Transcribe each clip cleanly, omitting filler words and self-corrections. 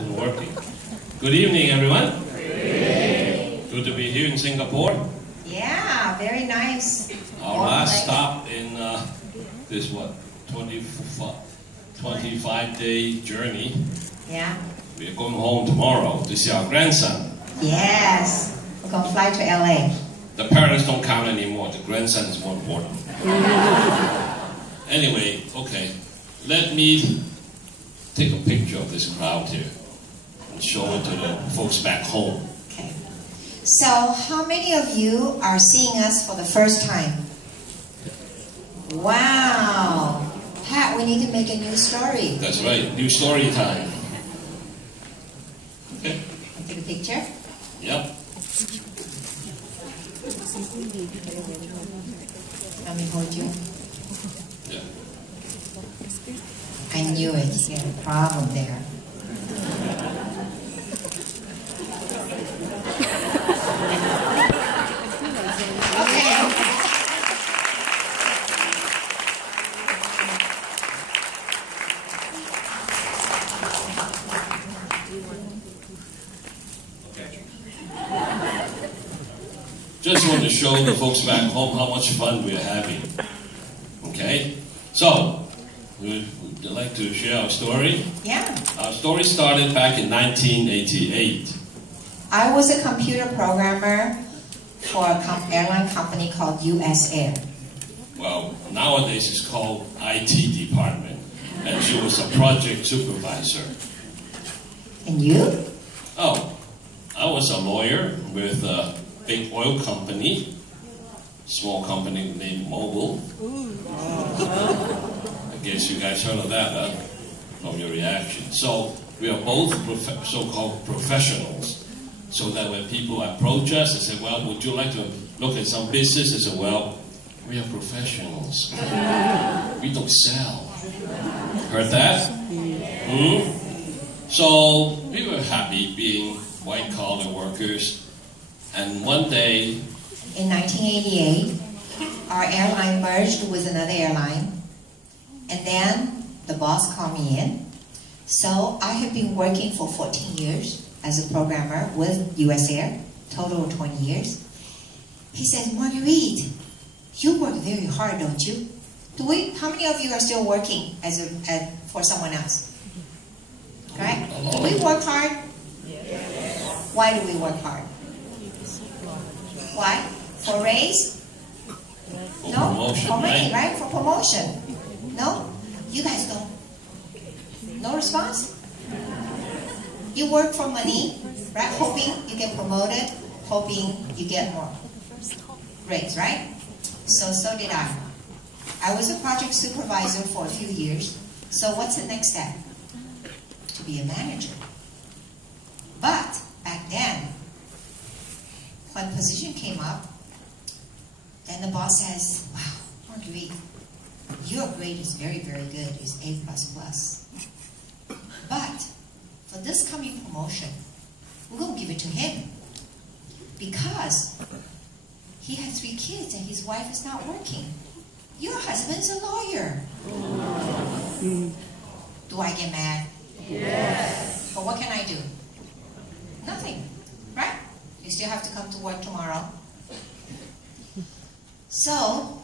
Isn't working. Good evening, everyone. Good to be here in Singapore. Yeah, very nice. Our last stop in this 25-day journey. Yeah. We're going home tomorrow to see our grandson. Yes. We're going to fly to LA. The parents don't count anymore. The grandson is more important. Anyway, okay. Let me take a picture of this crowd here and show it to the folks back home. Okay. So, how many of you are seeing us for the first time? Wow. Pat, we need to make a new story. That's right. New story time. Okay. Take a picture. Yep. Let me hold you. Yeah. I knew it. You had a problem there. Okay. Just want to show the folks back home how much fun we're having. Okay? So, would you like to share our story? Yeah. Our story started back in 1988. I was a computer programmer for an airline company called US Air. Well, nowadays it's called IT department. And she was a project supervisor. And you? Oh, I was a lawyer with a big oil company, small company named Mobil. I guess you guys heard of that, huh? From your reaction. So we are both so-called professionals. So that when people approach us and say, well, would you like to look at some business? I say, well, we are professionals. We don't sell. Heard that? Hmm? So we were happy being white-collar workers. And one day, in 1988, our airline merged with another airline. And then the boss called me in. So I have been working for 14 years as a programmer with US Air, total of 20 years. He says, Marguerite, you work very hard, don't you? How many of you are still working for someone else? Right? Do we work hard? Yes. Why do we work hard? Why? For raise? for No? promotion, For money, right? right? For promotion. No? You guys don't. No response? You work for money, right? Hoping you get promoted, hoping you get more raise, right? So did I. I was a project supervisor for a few years. So what's the next step? To be a manager. But back then, when position came up, then the boss says, wow, Marguerite, your grade is very, very good. It's A++. But for this coming promotion, we're going to give it to him. Because he has 3 kids and his wife is not working. Your husband's a lawyer. Do I get mad? Yes. But what can I do? Nothing, right? You still have to come to work tomorrow. So,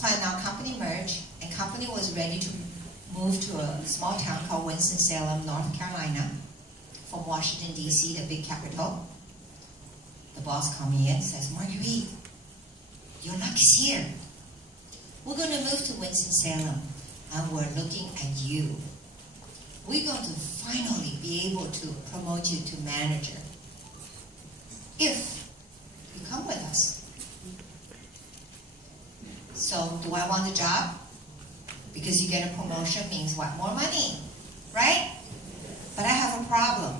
when our company merged, and company was ready to move to a small town called Winston-Salem, North Carolina, from Washington, D.C., the big capital, the boss called me in and says, Marguerite, your luck is here. We're going to move to Winston-Salem, and we're looking at you. We're going to finally be able to promote you to manager if you come with us. So, do I want the job? Because you get a promotion means what? More money, right? But I have a problem.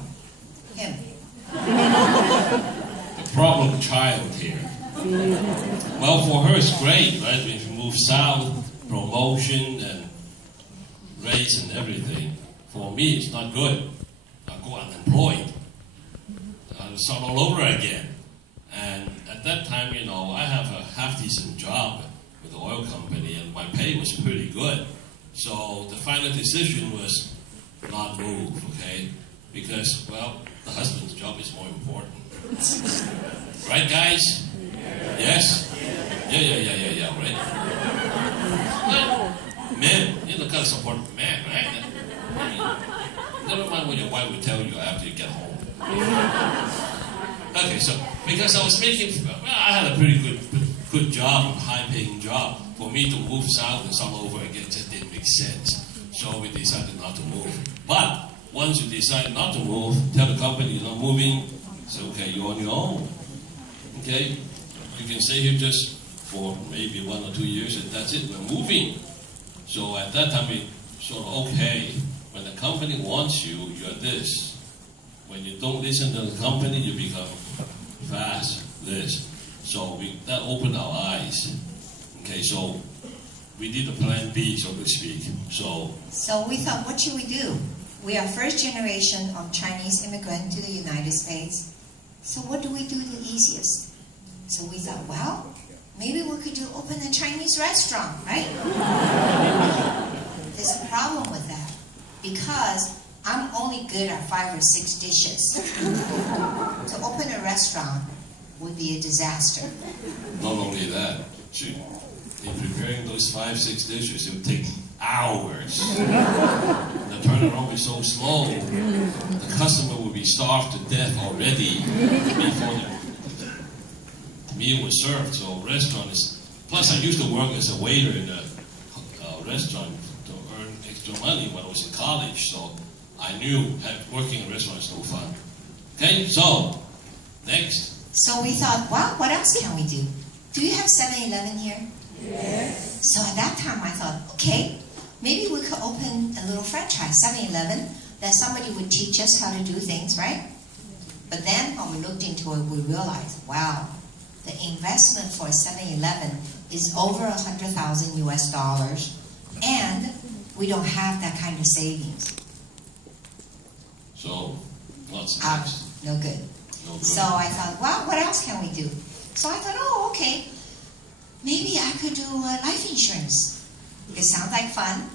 Him. The problem child here. Well, for her it's great, right? When you move south, promotion and raise and everything. For me, it's not good. I'll go unemployed. I'll start all over again. And at that time, you know, I have a half-decent job with the oil company, and my pay was pretty good. So the final decision was not move, okay? Because, well, the husband's job is more important. Right, guys? Yes? Yeah, right? Well, men, you gotta support men, right? I mean, never mind what your wife will tell you after you get home. Okay, so, because I was making, well, I had a pretty good job, high-paying job. For me to move south and start over again just didn't make sense. So we decided not to move. But once you decide not to move, tell the company you're not moving, say, okay, you're on your own. Okay? You can stay here just for maybe 1 or 2 years and that's it, we're moving. So at that time, we sort of, okay, when the company wants you, you're this. When you don't listen to the company, you become fast this. So that opened our eyes. Okay, so we did a plan B, so to speak. So we thought, what should we do? We are first generation of Chinese immigrant to the United States. So what do we do the easiest? So we thought, well, maybe we could open a Chinese restaurant, right? There's a problem with that. Because I'm only good at 5 or 6 dishes. To open a restaurant would be a disaster. Not only that, in preparing those 5, 6 dishes, it would take hours. The turnaround would be so slow, the customer would be starved to death already before the meal was served. So restaurant is, plus I used to work as a waiter in a restaurant to earn extra money when I was in college, so I knew working in a restaurant is no fun. Okay, so, next. So we thought, well, what else can we do? Do you have 7-Eleven here? Yes. So at that time I thought, okay, maybe we could open a little franchise, 7-Eleven, that somebody would teach us how to do things, right? But then when we looked into it, we realized, wow, the investment for a 7-Eleven is over $100,000 US, and we don't have that kind of savings. So, what's next? No good. No good. So I thought, well, what else can we do? So I thought, oh, okay, maybe I could do life insurance. It sounds like fun.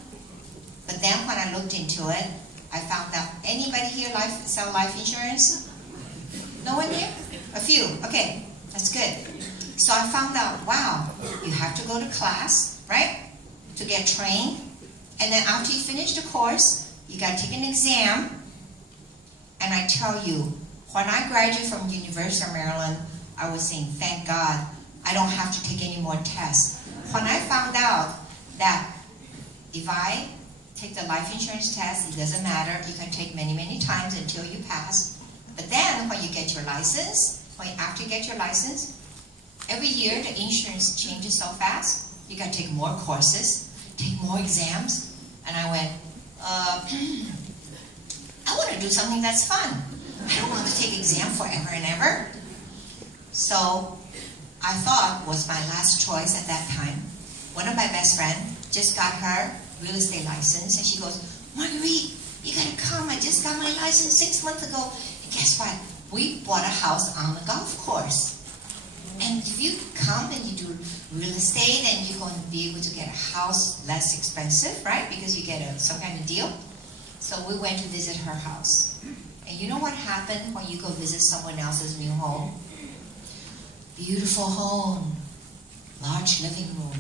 But then when I looked into it, I found out, anybody here sell life insurance? No one here? A few. Okay, that's good. So I found out, wow, you have to go to class, right, to get trained. And then after you finish the course, you got to take an exam. And I tell you, when I graduated from University of Maryland, I was saying, thank God, I don't have to take any more tests. When I found out that if I take the life insurance test, it doesn't matter, you can take many, many times until you pass. But then when you get your license, after you get your license, every year the insurance changes so fast, you got to take more courses, take more exams. And I went, I want to do something that's fun. I don't want to take exam forever and ever. So I thought was my last choice at that time. One of my best friends just got her real estate license, and she goes, Marguerite, you gotta come. I just got my license 6 months ago. And guess what? We bought a house on the golf course. And if you come and you do real estate, and you're going to be able to get a house less expensive, right? Because you get some kind of deal. So we went to visit her house. And you know what happened when you go visit someone else's new home? Beautiful home, large living room,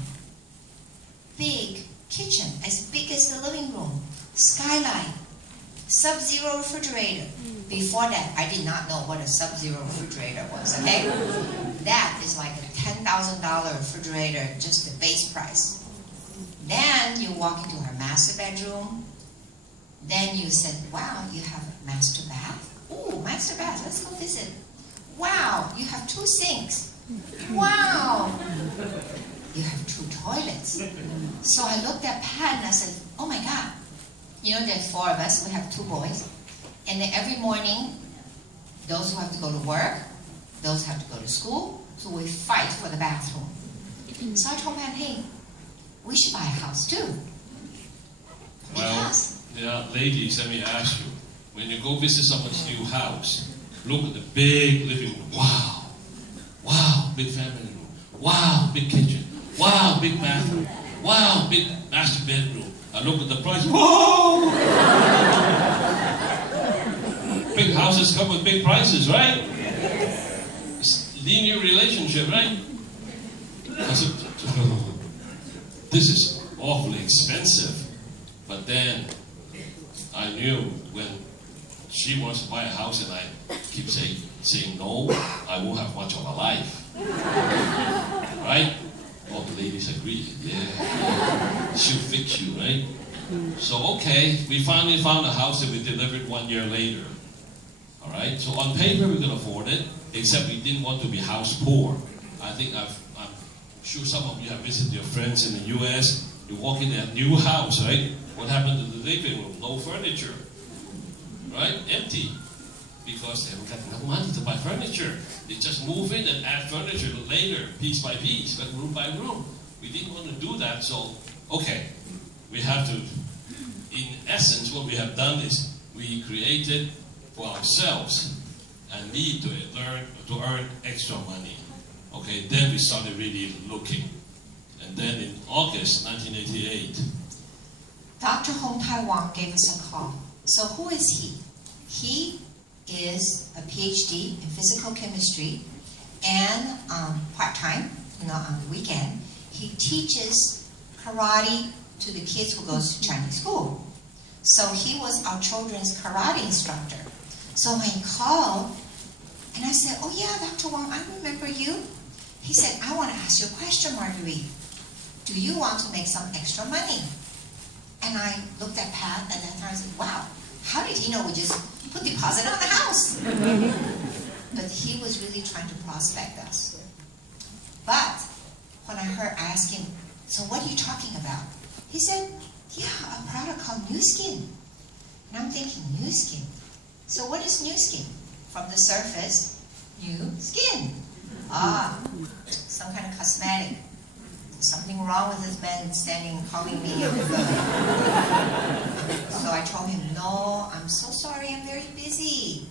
big kitchen, as big as the living room, skylight, sub-zero refrigerator. Before that, I did not know what a sub-zero refrigerator was, okay? That is like a $10,000 refrigerator, just the base price. Then you walk into her master bedroom. Then you said, wow, you have a master bath? Ooh, master bath, let's go visit. Wow, you have 2 sinks. Wow, you have 2 toilets. So I looked at Pat and I said, oh my God. You know, there's 4 of us, we have 2 boys. And then every morning, those who have to go to work, those who have to go to school, so we fight for the bathroom. So I told Pat, hey, we should buy a house too. Well, yeah, ladies, let me ask you, when you go visit someone's new house, look at the big living room. Wow. Wow, big family room. Wow, big kitchen. Wow, big bathroom. Wow, big master bedroom. I look at the price. Whoa! Big houses come with big prices, right? It's linear relationship, right? I said, this is awfully expensive. But then I knew when she wants to buy a house and I keep saying no, I won't have much of a life. Right? All the ladies agree. Yeah. She'll fix you, right? So, okay, we finally found a house that we delivered 1 year later. All right? So on paper, we could afford it, except we didn't want to be house poor. I think I'm sure some of you have visited your friends in the U.S. You walk in that new house, right? What happened to the living room? No furniture. Right? Empty. Because they haven't got enough money to buy furniture. They just move in and add furniture later, piece by piece, but room by room. We didn't want to do that, so, okay. We have to, in essence, what we have done is we created for ourselves a need to earn extra money. Okay, then we started really looking. And then in August 1988, Dr. Hong Taiwan gave us a call. So who is he? He is a PhD in physical chemistry, and part-time, on the weekend, he teaches karate to the kids who goes to Chinese school. So he was our children's karate instructor. So when he called, and I said, oh yeah, Dr. Wong, I remember you. He said, I want to ask you a question, Marguerite. Do you want to make some extra money? And I looked at Pat at that time and said, wow, how did he know we just put deposit on the house? But he was really trying to prospect us. But when I asked him, so what are you talking about? He said, yeah, a product called New Skin. And I'm thinking, New Skin? So what is New Skin? From the surface, new skin. Ah, some kind of cosmetic. Something wrong with this man standing calling me on the phone. So I told him, no, I'm so sorry, I'm very busy.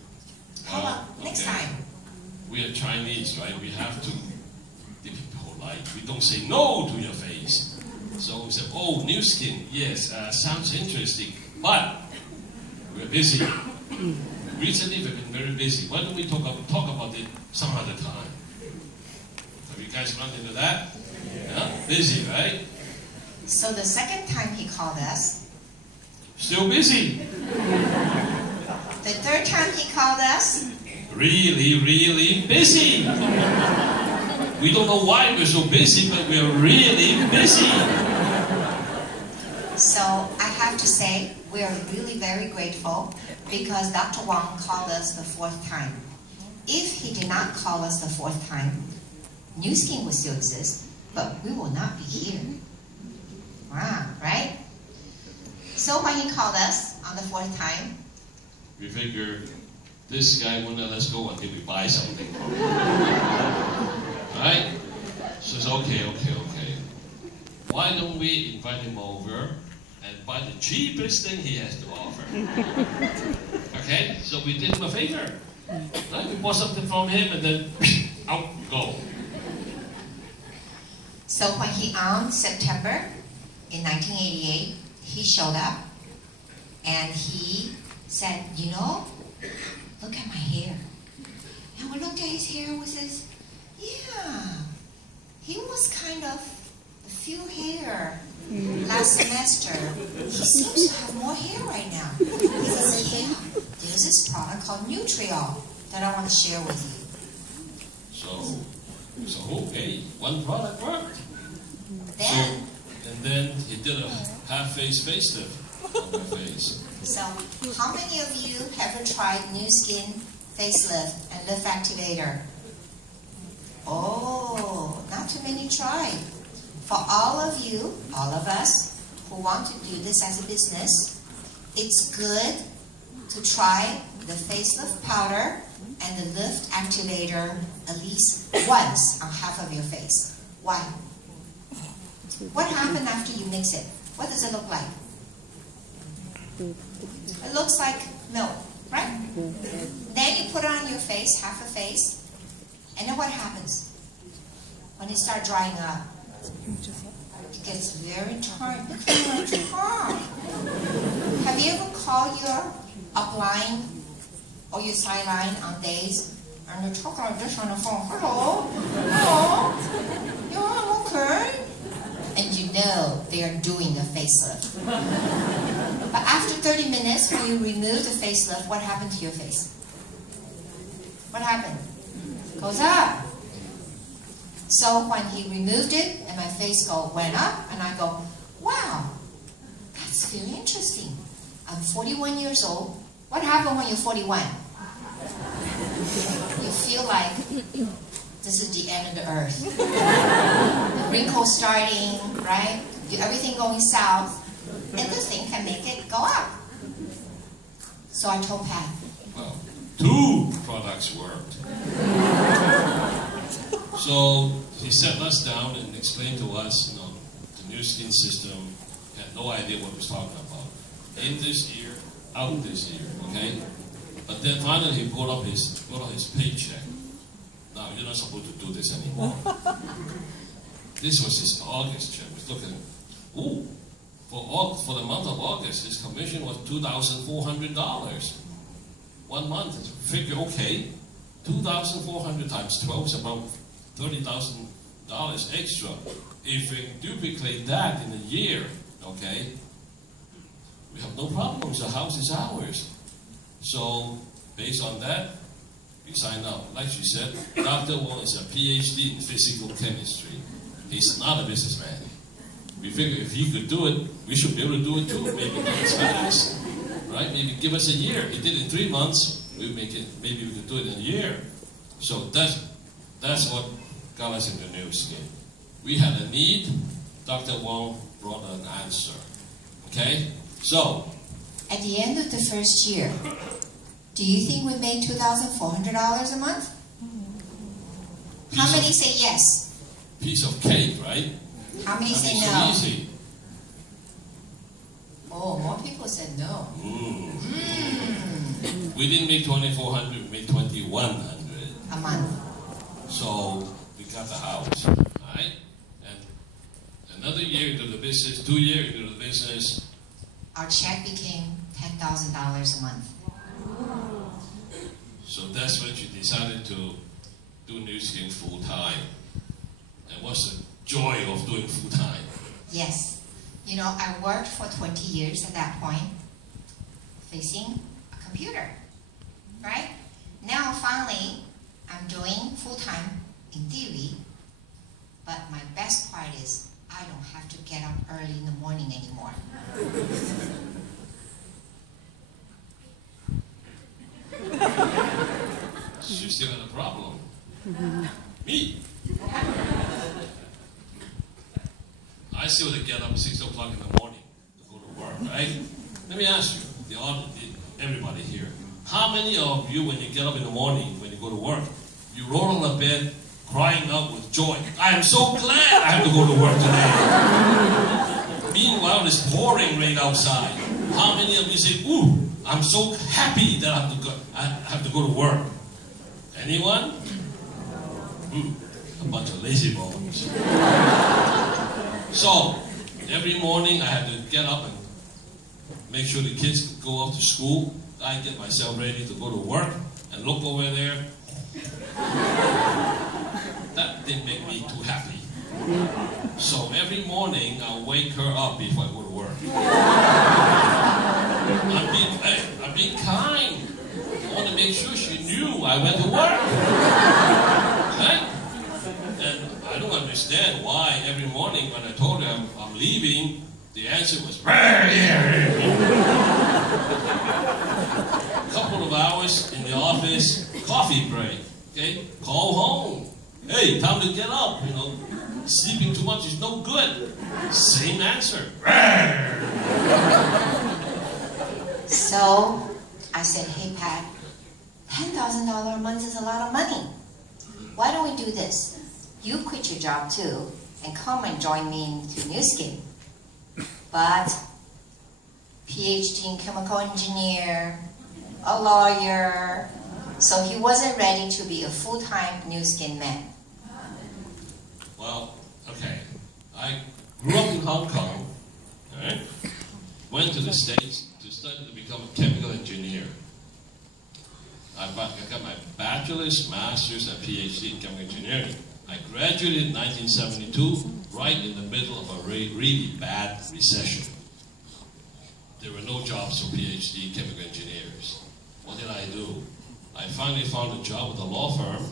How about next time? We are Chinese, right? We have to be polite. We don't say no to your face. So we said, oh, New Skin, yes, sounds interesting, but we're busy. Recently we've been very busy. Why don't we talk about it some other time? Have you guys run into that? Yeah? Busy, right? So the second time he called us, still busy. The third time he called us, really, really busy. We don't know why we're so busy, but we're really busy. So I have to say, we're really very grateful because Dr. Wong called us the fourth time. If he did not call us the fourth time, New Skin would still exist, but we will not be here. Wow, right? So when he called us on the fourth time, we figured this guy won't let us go until we buy something. Right? So it's okay. Why don't we invite him over and buy the cheapest thing he has to offer? Okay? So we did him a favor. Right? We bought something from him and then out you go. So when he on September in 1988, he showed up and he said, you know, look at my hair. And we looked at his hair and we says, yeah, he was kind of a few hair last semester. He seems to have more hair right now. He says, yeah, there's this product called Nutriol that I want to share with you. So hey, one product worked. And then he did a half-face facelift on my face. So, how many of you have ever tried New Skin facelift and lift activator? Oh, not too many tried. For all of you, all of us, who want to do this as a business, it's good to try the facelift powder and the lift activator at least once on half of your face. Why? What happens after you mix it? What does it look like? It looks like milk, right? Then you put it on your face, half a face, and then what happens? When it starts drying up, it gets very turned. Look at your tongue. Have you ever called your upline or you sideline on days, and you're talking like this on the phone. Hello, hello, yeah, okay. And you know they are doing a facelift. But after 30 minutes, when you remove the facelift, what happened to your face? What happened? Goes up. So when he removed it, and my face went up, and I go, wow, that's really interesting. I'm 41 years old. What happened when you're 41? You feel like this is the end of the earth. The wrinkles starting, right? Everything going south. And this thing can make it go up. So I told Pat. Well, 2 products worked. So he sat us down and explained to us, the new skin system. Had no idea what he was talking about. In this year, out this year, okay? But then finally he brought up his paycheck. Now, you're not supposed to do this anymore. This was his August check. Look at it. Ooh, for the month of August, his commission was $2,400. 1 month. Figure, okay, 2,400 times 12 is about $30,000 extra. If we duplicate that in a year, okay, we have no problems. The house is ours. So, based on that, we signed up. Like she said, Dr. Wong is a PhD in physical chemistry. He's not a businessman. We figure if he could do it, we should be able to do it too. Maybe not as fast, right? Maybe give us a year. He did it in 3 months. Maybe we could do it in a year. So that's what got us into new skin. We had a need. Dr. Wong brought an answer. Okay? So, at the end of the first year, do you think we made $2,400 a month? How many say yes? Piece of cake, right? How many say so no? Easy. Oh, more people said no. We didn't make $2,400, we made $2,100 a month. So we got the house, right? And another year into the business, 2 years into the business, our check became $10,000 a month. So that's when she decided to do New Skin full time. And what's the joy of doing full time? Yes. I worked for 20 years at that point, facing a computer, right? Now, finally, I'm doing full time in theory, but my best part is I don't have to get up early in the morning anymore. You still got a problem. Me. I still have to get up at 6 o'clock in the morning to go to work, right? Let me ask you, everybody here, how many of you, when you get up in the morning, when you go to work, you roll on the bed, crying out with joy, I am so glad I have to go to work today. Meanwhile, it's pouring rain outside. How many of you say, ooh, I'm so happy that I have to go to work? Anyone? A bunch of lazy bones. So, every morning I had to get up and make sure the kids could go off to school. I get myself ready to go to work and look over there. That didn't make me too happy. So every morning I'll wake her up before I go to work. I'm being kind. I want to make sure she knew I went to work. Right? And I don't understand why every morning when I told her I'm leaving, the answer was a couple of hours in the office, coffee break. Okay, call home. Hey, time to get up. Sleeping too much is no good. Same answer. So I said, hey Pat, $10,000 a month is a lot of money. Why don't we do this? You quit your job too and come and join me into New Skin. But PhD in chemical engineer, a lawyer, so he wasn't ready to be a full-time New Skin man. Well, okay. I grew up in Hong Kong, right? Went to the States to study to become a chemical engineer. I got my bachelor's, master's, and PhD in chemical engineering. I graduated in 1972, right in the middle of a really bad recession. There were no jobs for PhD chemical engineers. What did I do? I finally found a job with a law firm.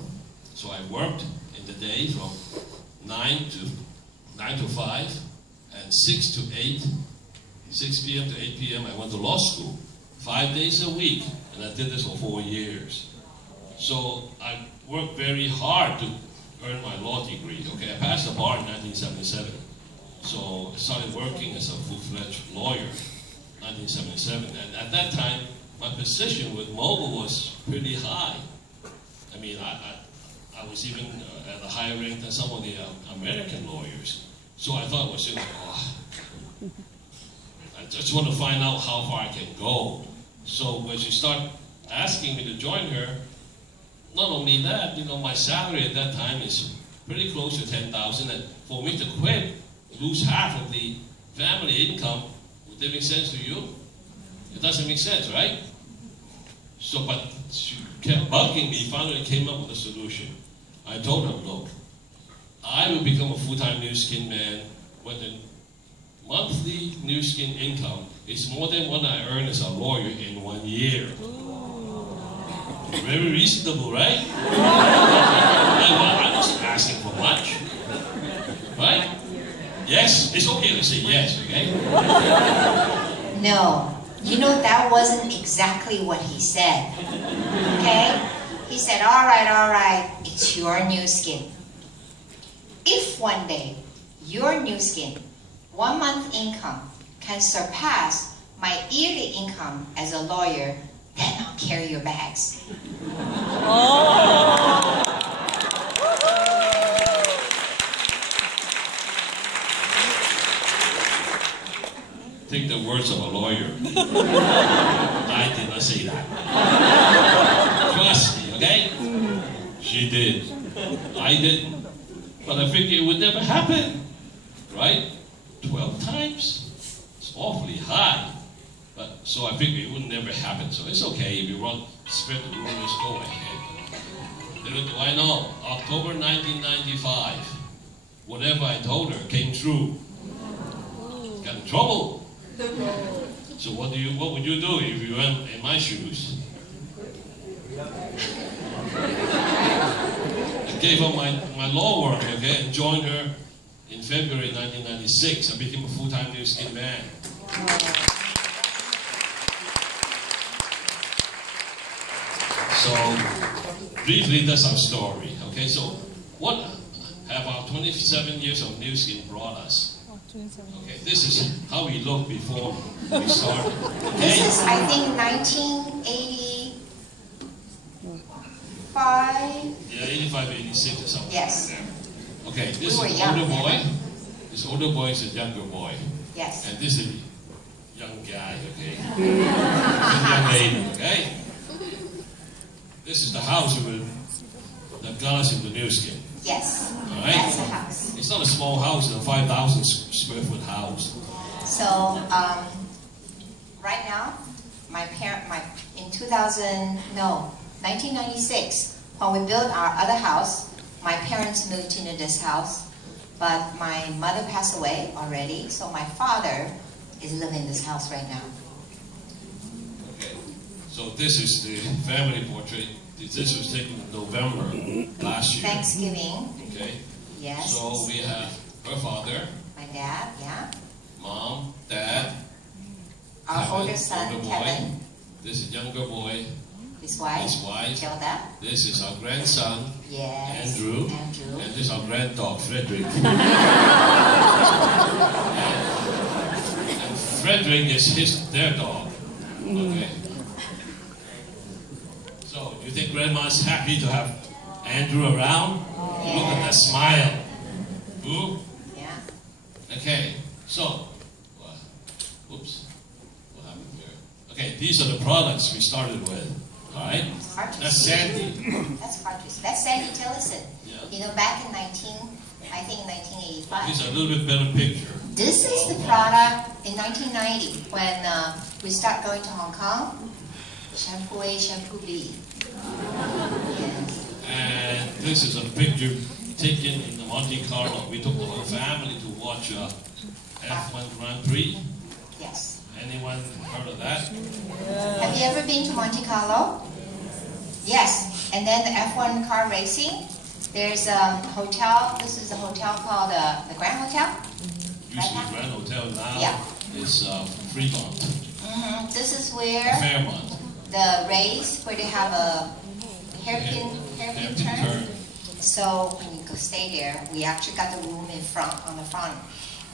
So I worked in the day from 9 to 5 and 6 to 8, 6 p.m. to 8 p.m. I went to law school 5 days a week, and I did this for 4 years. So I worked very hard to earn my law degree. Okay, I passed the bar in 1977. So I started working as a full-fledged lawyer in 1977. And at that time, my position with Mobile was pretty high. I mean, I was even at a higher rank than some of the American lawyers. So I thought it was, I just want to find out how far I can go. So when she started asking me to join her, not only that, my salary at that time is pretty close to $10,000, and for me to quit, lose half of the family income, would that make sense to you? It doesn't make sense, right? So, but she kept bugging me, finally came up with a solution. I told her, look, I will become a full-time Nu Skin man when the monthly Nu Skin income is more than what I earn as a lawyer in 1 year. Very reasonable, right? I wasn't asking for much. Right? Yes? It's okay to say yes, okay? No. That wasn't exactly what he said. Okay? He said, all right, it's your Nu Skin. If one day your Nu Skin 1 month income can surpass my yearly income as a lawyer, then I'll carry your bags. Oh. Take the words of a lawyer. I did not say that. Trust me, okay? She did. I didn't. But I figured it would never happen. Right? 12 times? It's awfully high. But so I figured it would never happen. So it's okay if you want to spread the rumors, go ahead. Little do I know, October 1995, whatever I told her came true. Got in trouble. So what would you do if you were in my shoes? I gave up my law work, okay, and joined her in February 1996. I became a full-time Nu Skin man. So briefly, that's our story. Okay, so what have our 27 years of Nu Skin brought us? Okay, this is how we looked before we started. Okay? This is, I think, 1985. Yeah, 85, 86 or something. Yes. Like that. Okay, this We is were an older young, boy. yeah. This older boy is a younger boy. Yes. And this is a young guy, okay? This is a young lady, okay? This is the house that got us into Nu Skin. Yes. All right? That's the house. It's not a small house, it's a 5,000 square foot house. So, right now, in 1996, when we built our other house, my parents moved into this house, but my mother passed away already, so my father is living in this house right now. Okay, so this is the family portrait. This was taken in November last year. Thanksgiving. Okay. Yes. So we have her father, My dad, yeah. mom, dad, Our Kevin, older son, older boy. Kevin. This is younger boy, His wife, his wife. Tilda. This is our grandson, Yes. Andrew. Andrew. And this is our granddog, Frederick. And Frederick is their dog. Okay. So, you think Grandma's happy to have Andrew around? Yeah. Look at that smile. Ooh. Yeah. Okay, so, oops, what happened here? Okay, these are the products we started with, all right? It's hard to That's see. Sandy. That's hard to see. That's Sandy Tillison. Yeah. Back in 1985. These are a little bit better picture. This is the product in 1990 when we start going to Hong Kong. Shampoo A, shampoo B. This is a picture taken in the Monte Carlo. We took the whole family to watch F1 Grand Prix. Yes. Anyone heard of that? Have you ever been to Monte Carlo? Yes. And then the F1 car racing. There's a hotel. This is a hotel called the Grand Hotel. Usually Grand Hotel now is Fremont. This is where Fairmont. the race, where they have a hairpin turn. So when you go stay there, we actually got the room on the front.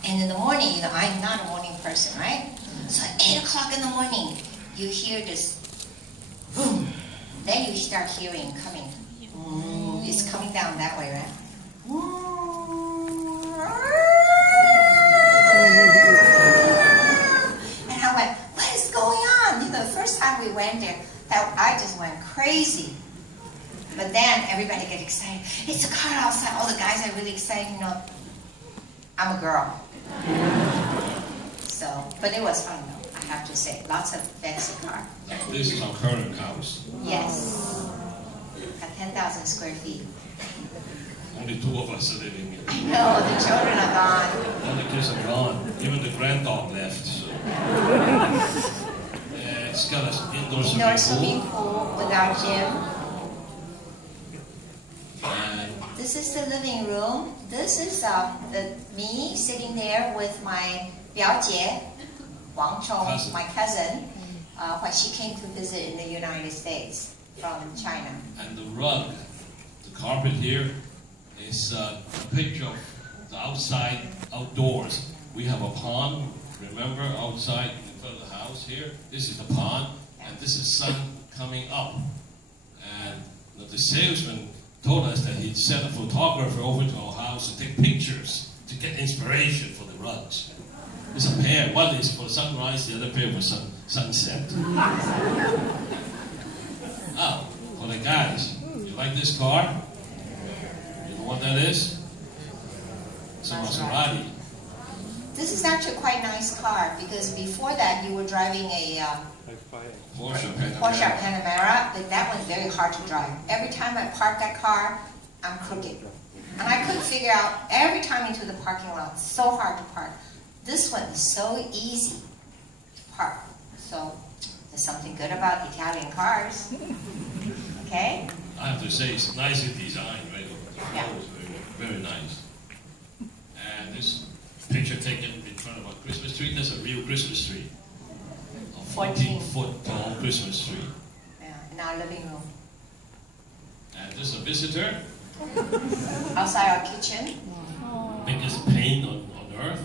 And in the morning, you know, I'm not a morning person, right? So at 8 o'clock in the morning, you hear this boom. Then you start hearing coming. It's coming down that way, right? And I went, what is going on? You know, the first time we went there, I just went crazy. But then everybody get excited. It's a car outside. All the guys are really excited. You know, I'm a girl. So, but it was fun though, I have to say. Lots of fancy car. This is our current house. Yes. At 10,000 square feet. Only 2 of us are living here. I know, the children are gone. All the kids are gone. Even the granddog left. So. It's got an indoor swimming pool with our gym. And this is the living room. This is me sitting there with my 表姐, Wong, my cousin, when she came to visit in the United States from China. And the rug, the carpet here, is a picture of the outside, outdoors. We have a pond, remember, outside in front of the house here. This is the pond, and this is sun coming up. And the salesman told us that he'd send a photographer over to our house to take pictures to get inspiration for the rugs. It's a pair. One is for sunrise, the other pair for sunset. Oh, for the guys, you like this car? You know what that is? It's a Maserati. This is actually quite a nice car because before that you were driving a Porsche Panamera, but that one's very hard to drive. Every time I park that car, I'm crooked. And I couldn't figure out every time into the parking lot. It's so hard to park. This one is so easy to park. So there's something good about Italian cars. Okay? I have to say, it's nicely designed, right? Yeah. Very, very nice. And this picture taken in front of a Christmas tree, that's a real Christmas tree. A 14-foot tall Christmas tree. Yeah, in our living room. And this is a visitor. Outside our kitchen. Biggest pain on earth.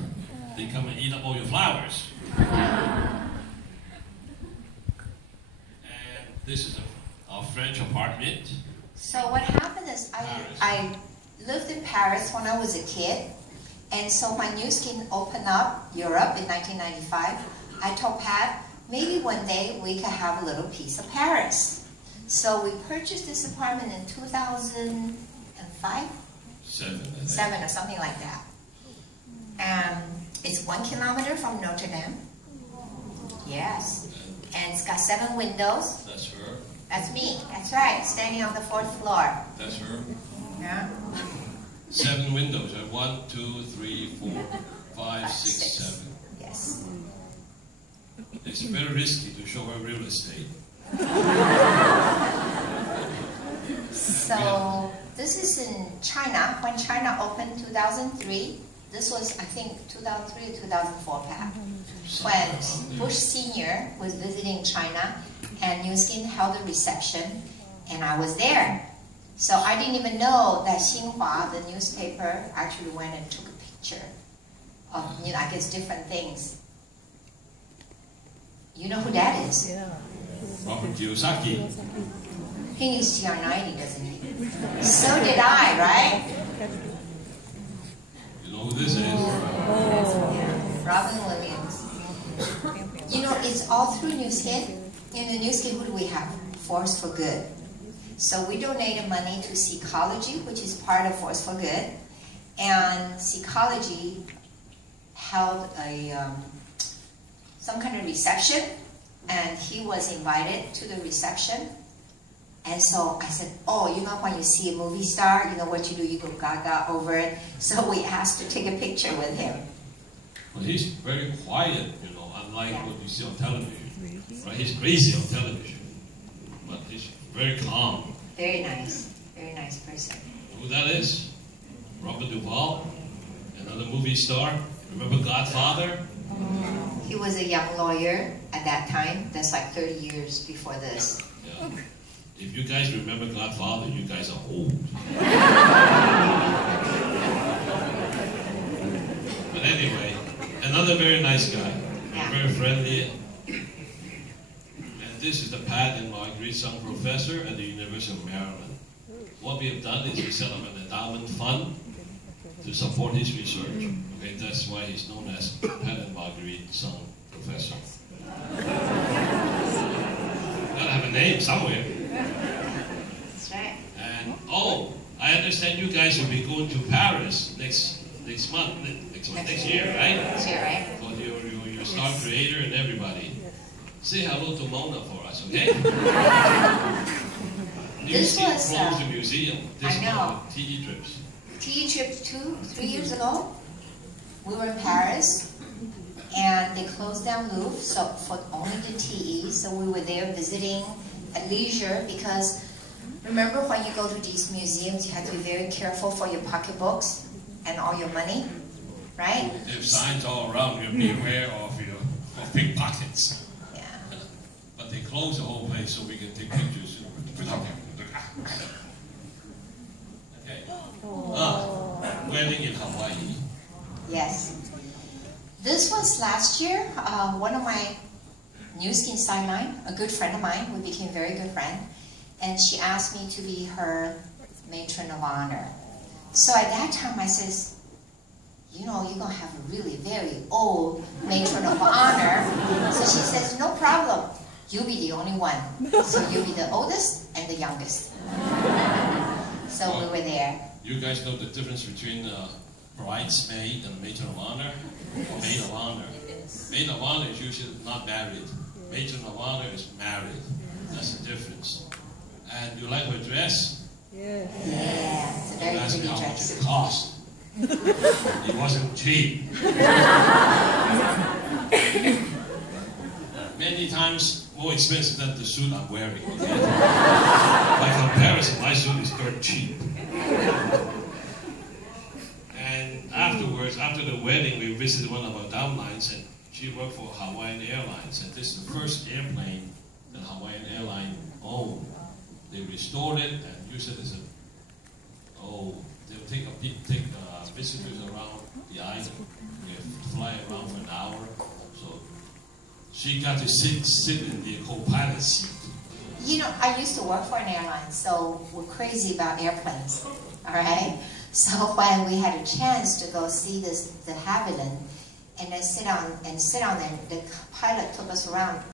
They come and eat up all your flowers. And this is our French apartment. So what happened is I lived in Paris when I was a kid. And so when Nu Skin opened up Europe in 1995, I told Pat, maybe one day we could have a little piece of Paris. So we purchased this apartment in 2005? 7 or something like that. And it's 1 kilometer from Notre Dame. Yes. And it's got 7 windows. That's her. That's me. That's right. Standing on the 4th floor. That's her. Yeah. 7 windows. 1, 2, 3, 4, 5, 6, 7. Yes. It's very risky to show her real estate. So this is in China. When China opened 2003, this was, I think, 2003 or 2004, Pat. When Bush Sr. was visiting China and Nu Skin held a reception, and I was there. So I didn't even know that Xinhua, the newspaper, actually went and took a picture of, I guess, different things. You know who that is? Yeah. Robert Kiyosaki. He needs TR90, doesn't he? So did I, right? You know who this is? Yeah. Robin Williams. You know, it's all through Nu Skin. In the Nu Skin, who do we have? Force for Good. So we donated money to Psychology, which is part of Force for Good. And Psychology held some kind of reception, and he was invited to the reception. And so I said, oh, you know when you see a movie star, you know what you do? You go gaga over it. So we asked to take a picture with him. Well, he's very quiet, you know, unlike what you see on television. Right? He's crazy on television, but he's very calm. Very nice person. Who that is? Robert Duvall, another movie star. Remember Godfather? He was a young lawyer at that time. That's like 30 years before this. Yeah. If you guys remember Godfather, you guys are old. But anyway, another very nice guy. Yeah. Very friendly. And this is the Pat and Marguerite Sung professor at the University of Maryland. What we have done is we set up an endowment fund to support his research. Okay, that's why he's known as Pat and Marguerite Sung professor. Gotta have a name somewhere. That's right. And oh, I understand you guys will be going to Paris next year, right? Next year, right? For your star creator and everybody. Say hello to Mona for us, okay? This was closed the museum. This I know. TE trips. TE trip 3 years ago. We were in Paris, and they closed down Louvre, so for only the TE. So we were there visiting at leisure because remember when you go to these museums, you have to be very careful for your pocketbooks and all your money, right? They have signs all around you, beware of pickpockets. Yeah. But they closed the whole place so we can take pictures. Okay. Wedding in Hawaii. Yes. This was last year. One of my New Skin sideline, a good friend of mine, we became very good friends, and she asked me to be her matron of honor. So at that time I says, you know, you're going to have a really very old matron of honor. So she says, no problem. You'll be the only one. So you'll be the oldest and the youngest. So we were there. You guys know the difference between bridesmaid and matron of honor? Or maid of honor. Maid of honor is usually not married. Matron of honor is married. That's the difference. And you like her dress? Yeah, it's a very pretty how much dress. it cost. It wasn't cheap. Many times more expensive than the suit I'm wearing. Okay? By comparison, my suit is dirt cheap. And afterwards, after the wedding, we visited one of our downlines, and she worked for Hawaiian Airlines. And this is the first airplane that Hawaiian Airlines owned. They restored it and used it as they'll take visitors around the island. They fly around for an hour. So she got to sit in the co-pilot seat. You know, I used to work for an airline, so we're crazy about airplanes, all right? So when we had a chance to go see the Havilland and then sit on there, the pilot took us around